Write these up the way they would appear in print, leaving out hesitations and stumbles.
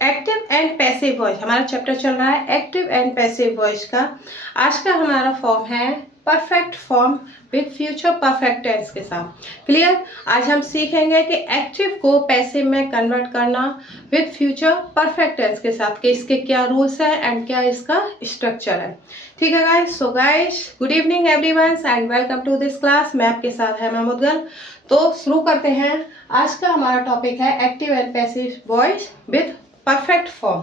Active and passive voice, हमारा chapter चल रहा है एक्टिव एंड पैसिव वॉइस का। आज का हमारा फॉर्म है perfect form with future perfect tense के साथ। क्लियर? आज हम सीखेंगे कि एक्टिव को पैसिव में कन्वर्ट करना विद फ्यूचर परफेक्ट टेंस के साथ, कि इसके क्या रूल्स है एंड क्या इसका स्ट्रक्चर है। ठीक है guys? So guys, good evening everyone and welcome to this class. मैं आपके साथ है मुद्गल। तो शुरू करते हैं। आज का हमारा टॉपिक है active and passive voice with perfect form.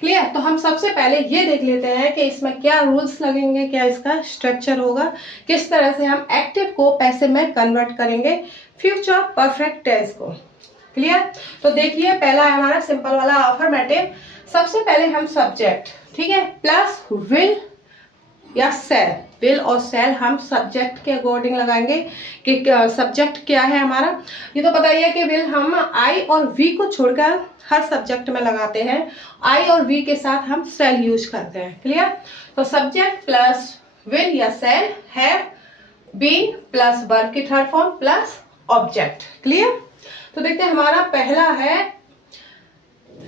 Clear? तो हम सबसे पहले ये देख लेते हैं कि इसमें क्या रूल्स लगेंगे, क्या इसका स्ट्रक्चर होगा, किस तरह से हम एक्टिव को पैसिव में कन्वर्ट करेंगे फ्यूचर परफेक्ट टेंस को। क्लियर? तो देखिए, पहला है हमारा सिंपल वाला अफर्मेटिव। सबसे पहले हम सब्जेक्ट, ठीक है, प्लस विल या सेल। विल और सेल हम सब्जेक्ट के अकॉर्डिंग लगाएंगे कि सब्जेक्ट क्या है हमारा। ये तो पता ही है कि विल हम आई और वी को छोड़कर हर सब्जेक्ट में लगाते हैं। आई और वी के साथ हम सेल यूज करते हैं। क्लियर? तो सब्जेक्ट प्लस विल या shall, have, been plus verb की third form plus object. Clear? तो देखते हैं, हमारा पहला है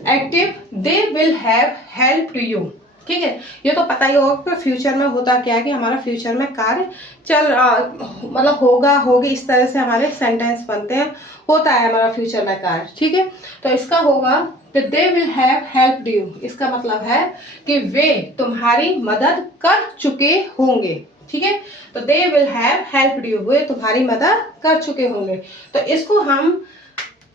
active, they will have helped you. ठीक है, ये तो पता ही होगा कि फ्यूचर में होता क्या है कि हमारा फ्यूचर में कार्य मतलब होगा, होगी, इस तरह से हमारे सेंटेंस बनते हैं। होता है हमारा फ्यूचर में कार्य। ठीक है, तो इसका होगा कि दे विल हैव हेल्प्ड यू। इसका मतलब है कि वे तुम्हारी मदद कर चुके होंगे। ठीक है, तो they will have helped you, वे तुम्हारी मदद कर चुके होंगे। तो इसको हम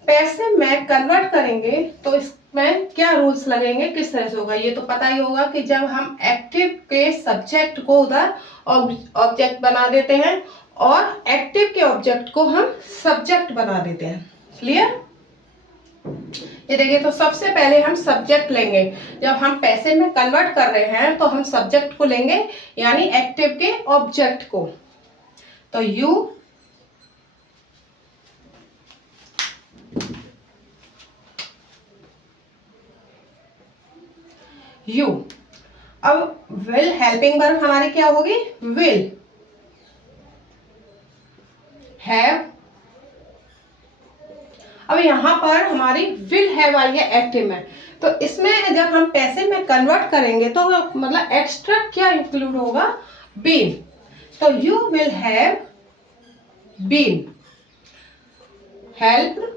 पैसिव में कन्वर्ट करेंगे तो इसमें क्या रूल्स लगेंगे, किस तरह से होगा, ये तो पता ही होगा कि जब हम एक्टिव के सब्जेक्ट को उधर ऑब्जेक्ट बना देते हैं और एक्टिव के ऑब्जेक्ट को हम सब्जेक्ट बना देते हैं। क्लियर? ये देखिए, तो सबसे पहले हम सब्जेक्ट लेंगे। जब हम पैसिव में कन्वर्ट कर रहे हैं तो हम सब्जेक्ट को लेंगे, यानी एक्टिव के ऑब्जेक्ट को। तो यू। अब विल हेल्पिंग वर्ब हमारी क्या होगी, विल, हैव। अब यहां पर हमारी विल हैव आई है एक्टिव में, तो इसमें जब हम पैसिव में कन्वर्ट करेंगे तो मतलब एक्स्ट्रा क्या इंक्लूड होगा, बीन। तो you will have been helped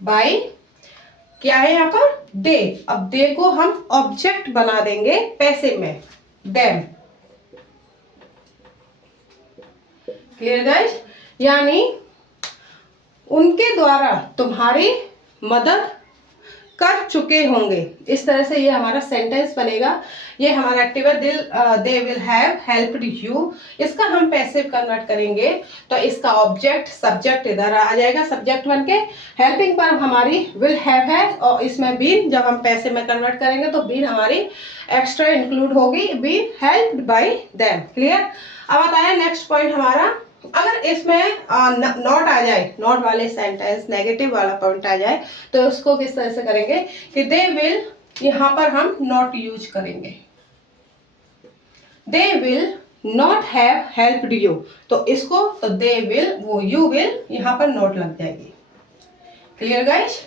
by, क्या है यहाँ पर, दे। अब दे को हम ऑब्जेक्ट बना देंगे पैसिव में, देम। Clear guys? यानी उनके द्वारा तुम्हारी मदद कर चुके होंगे। इस तरह से ये हमारा सेंटेंस बनेगा। ये हमारा एक्टिव है, दे विल हैव हेल्प्ड यू। इसका हम पैसिव कन्वर्ट करेंगे तो इसका ऑब्जेक्ट सब्जेक्ट इधर आ जाएगा, सब्जेक्ट बन के। हेल्पिंग पर हमारी विल हैव है और इसमें बीन, जब हम पैसिव में कन्वर्ट करेंगे तो बीन हमारी एक्स्ट्रा इंक्लूड होगी, been helped by them. Clear? अब आता है नेक्स्ट पॉइंट हमारा, अगर इसमें नॉट आ जाए, नॉट वाले सेंटेंस, नेगेटिव वाला पॉइंट आ जाए, तो उसको किस तरह से करेंगे कि दे विल, यहां पर हम नॉट यूज करेंगे। They will not have helped you, तो इसको, तो दे विल, वो यू विल, यहां पर नॉट लग जाएगी। Clear guys?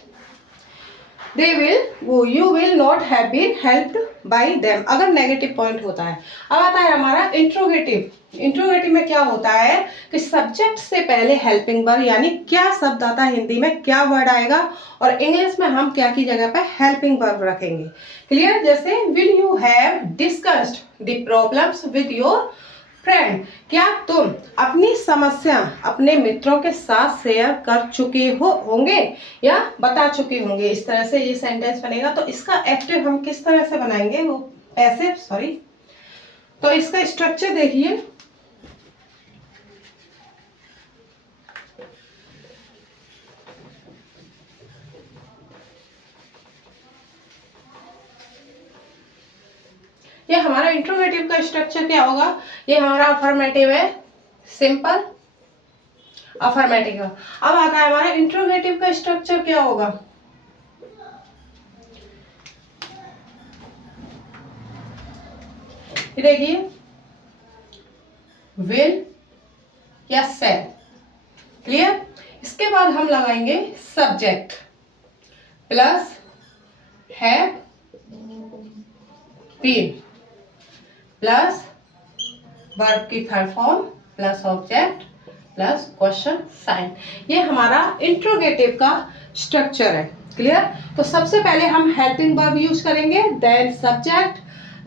दे विल, वो you will not have been helped by them, अगर नेगेटिव पॉइंट होता है। अब आता है हमारा इंट्रोगेटिव। इंट्रोगेटिव में क्या होता है कि सब्जेक्ट से पहले हेल्पिंग वर्ब, यानी क्या शब्द आता है हिंदी में, क्या वर्ड आएगा, और इंग्लिश में हम क्या की जगह पे हेल्पिंग वर्ब रखेंगे। क्लियर? जैसे will you have discussed the problems with your friend, क्या तुम अपनी समस्या अपने मित्रों के साथ शेयर कर चुके होंगे या बता चुके होंगे। इस तरह से ये सेंटेंस बनेगा। तो इसका एक्टिव हम किस तरह से बनाएंगे, वो पैसिव, सॉरी। तो इसका स्ट्रक्चर देखिए, ये हमारा इंट्रोगेटिव का स्ट्रक्चर क्या होगा, ये हमारा अफर्मेटिव है, सिंपल अफर्मेटिव। अब आता है हमारा इंट्रोगेटिव का स्ट्रक्चर क्या होगा, देखिए, विल या सेल। क्लियर? इसके बाद हम लगाएंगे subject. Plus have been plus verb की third form plus object plus question sign. ये हमारा इंट्रोगेटिव का स्ट्रक्चर है। क्लियर? तो सबसे पहले हम हेल्पिंग वर्ब यूज करेंगे, देन सब्जेक्ट,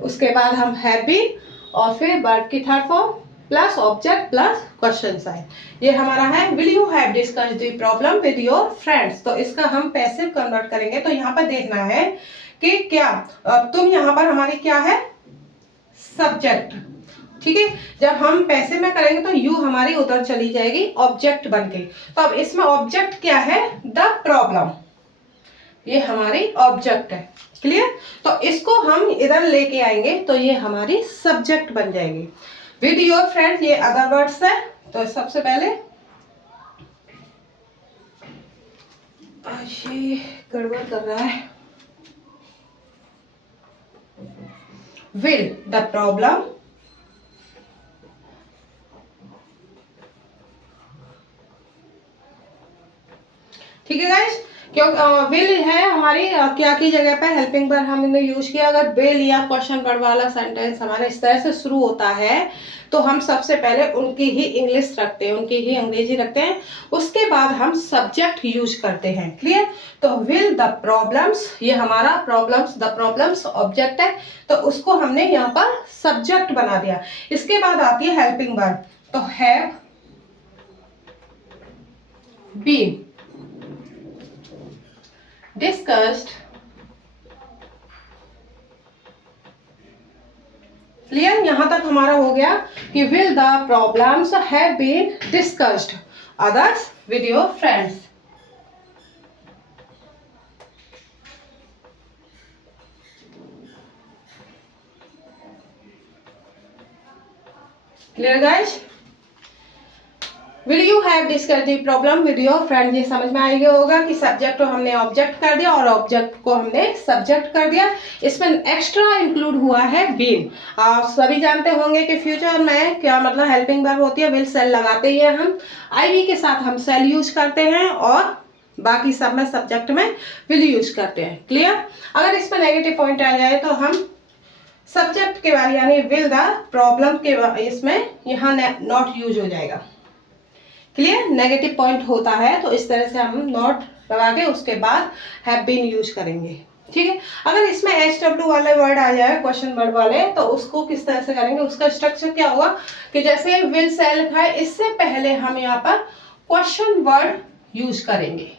उसके बाद हम हैव बीन और फिर वर्ब की third form plus object plus question sign. ये हमारा है will you have discussed the problem with your friends. तो इसका हम पैसिव कन्वर्ट करेंगे। तो यहाँ पर देखना है कि क्या तुम, यहाँ पर हमारी क्या है, सब्जेक्ट। ठीक है, जब हम पैसे में करेंगे तो यू हमारी उधर चली जाएगी ऑब्जेक्ट बन के। तो अब इसमें ऑब्जेक्ट क्या है, द प्रॉब्लम, ये हमारी ऑब्जेक्ट है। क्लियर? तो इसको हम इधर लेके आएंगे तो ये हमारी सब्जेक्ट बन जाएगी। विद योर फ्रेंड ये अदर वर्ड्स है। तो सबसे पहले ये गड़बड़ कर रहा है, विल द प्रॉब्लम ठीक है गाइस, क्योंकि विल है हमारी क्या की जगह पर हेल्पिंग पर हमने यूज किया। अगर विल या क्वेश्चन वर्ड वाला सेंटेंस हमारे इस तरह से शुरू होता है तो हम सबसे पहले उनकी ही इंग्लिश रखते हैं, उनकी ही अंग्रेजी रखते हैं, उसके बाद हम सब्जेक्ट यूज करते हैं। क्लियर? तो विल द प्रॉब्लम्स, ये हमारा प्रॉब्लम्स, द प्रॉब्लम्स ऑब्जेक्ट है, तो उसको हमने यहाँ पर सब्जेक्ट बना दिया। इसके बाद आती है हेल्पिंग वर्ब, तो हैव बीन डिस्कस्ड। क्लियर? यहां तक हमारा हो गया कि will the problems have been discussed others with your friends. Clear guys? Will you have discussed the problem with your friend, ये समझ में आ गया होगा कि सब्जेक्ट को हमने ऑब्जेक्ट कर दिया और ऑब्जेक्ट को हमने सब्जेक्ट कर दिया। इसमें एक्स्ट्रा इंक्लूड हुआ है बीन। आप सभी जानते होंगे कि फ्यूचर में क्या मतलब हेल्पिंग वर्ब होती है, विल सेल लगाते ही है हम, आईवी के साथ हम सेल यूज करते हैं और बाकी सब में सब्जेक्ट में विल यूज करते हैं। क्लियर? अगर इसमें नेगेटिव पॉइंट आ जाए तो हम सब्जेक्ट के बाद यानी विल द प्रॉब्लम के इसमें यहाँ नॉट यूज हो जाएगा। क्लियर? नेगेटिव पॉइंट होता है तो इस तरह से हम नॉट लगा के उसके बाद हैव बीन यूज करेंगे। ठीक है? अगर इसमें HW वाले वर्ड आ जाए, क्वेश्चन वर्ड वाले, तो उसको किस तरह से करेंगे, उसका स्ट्रक्चर क्या होगा कि जैसे विल सेल लिखा है, इससे पहले हम यहाँ पर क्वेश्चन वर्ड यूज करेंगे।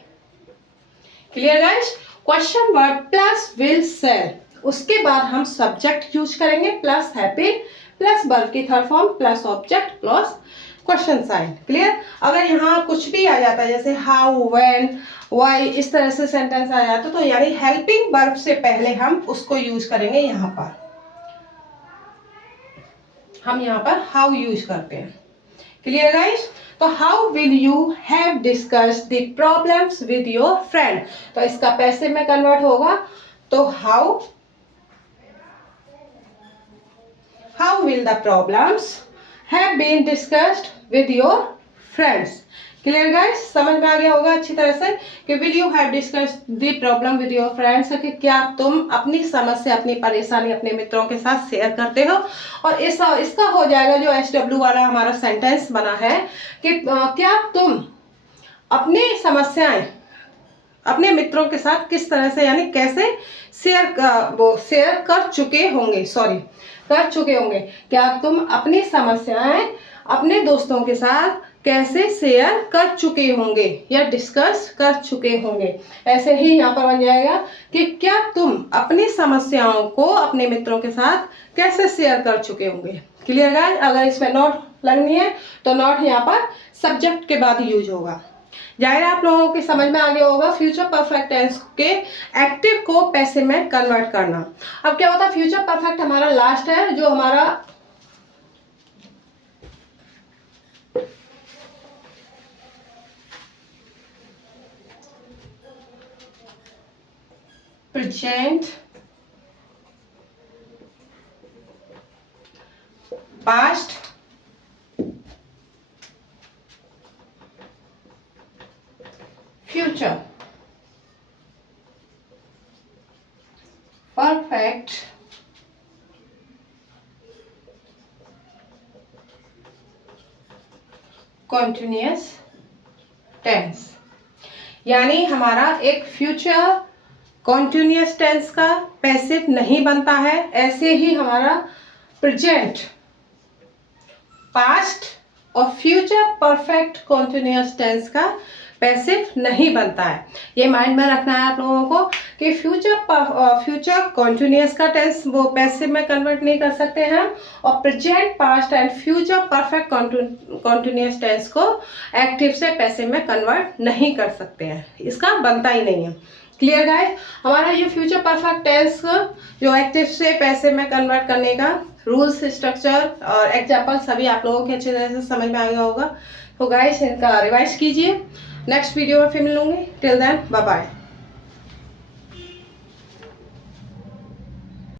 Clear guys? Question word plus will shall, उसके बाद हम सब्जेक्ट यूज करेंगे plus have been plus verb की third form plus object plus question sign. Clear? अगर यहाँ कुछ भी आ जाता है जैसे हाउ, व्हेन, व्हाई, इस तरह से सेंटेंस आ जाता तो यानी हेल्पिंग वर्ब से पहले हम उसको यूज करेंगे। यहाँ पर हम यहाँ पर हाउ यूज करते हैं। Clear guys? तो how will you have discussed the problems with your friend, तो इसका पैसिव में कन्वर्ट होगा। तो how will the problems have been discussed with your friends। Clear guys? समझ में आ गया होगा अच्छी तरह से कि will you have discussed the problem with your friends, कि क्या तुम अपनी समस्या, अपनी परेशानी अपने मित्रों के साथ शेयर करते हो। और इसका हो जाएगा जो HW वाला हमारा सेंटेंस बना है कि क्या तुम अपनी समस्याएं अपने मित्रों के साथ किस तरह से यानी कैसे शेयर कर चुके होंगे, कर चुके होंगे। क्या तुम अपनी समस्याएं अपने दोस्तों के साथ कैसे शेयर कर चुके होंगे या डिस्कस कर चुके होंगे। ऐसे ही यहाँ पर बन जाएगा कि क्या तुम अपनी समस्याओं को अपने मित्रों के साथ कैसे शेयर कर चुके होंगे। Clear guys? अगर इसमें नॉट लगनी है तो नॉट यहाँ पर सब्जेक्ट के बाद यूज होगा। जाहिर आप लोगों के समझ में आ गया होगा फ्यूचर परफेक्ट टेंस के एक्टिव को पैसिव में कन्वर्ट करना। अब क्या होता है, फ्यूचर परफेक्ट हमारा लास्ट है, जो हमारा present, past, future. Continuous tense, यानी हमारा एक फ्यूचर कॉन्टिन्यूअस टेंस का पैसिव नहीं बनता है, ऐसे ही हमारा प्रेजेंट, पास्ट और फ्यूचर परफेक्ट कॉन्टिन्यूअस टेंस का पैसिव नहीं बनता है। ये माइंड में रखना है आप लोगों को कि फ्यूचर कॉन्टिन्यूअस का टेंस वो पैसिव में कन्वर्ट नहीं कर सकते हैं, और present, past and future perfect continuous tense को एक्टिव से पैसिव में कन्वर्ट नहीं कर सकते हैं, इसका बनता ही नहीं है। Clear guys? हमारा ये फ्यूचर परफेक्ट टेंस जो एक्टिव से पैसिव में कन्वर्ट करने का रूल्स, स्ट्रक्चर और एग्जाम्पल सभी आप लोगों के अच्छे तरह से समझ में आ गया होगा। तो गाइस इनका रिवाइज कीजिए। नेक्स्ट वीडियो में फिर मिलूंगी। Till then bye bye.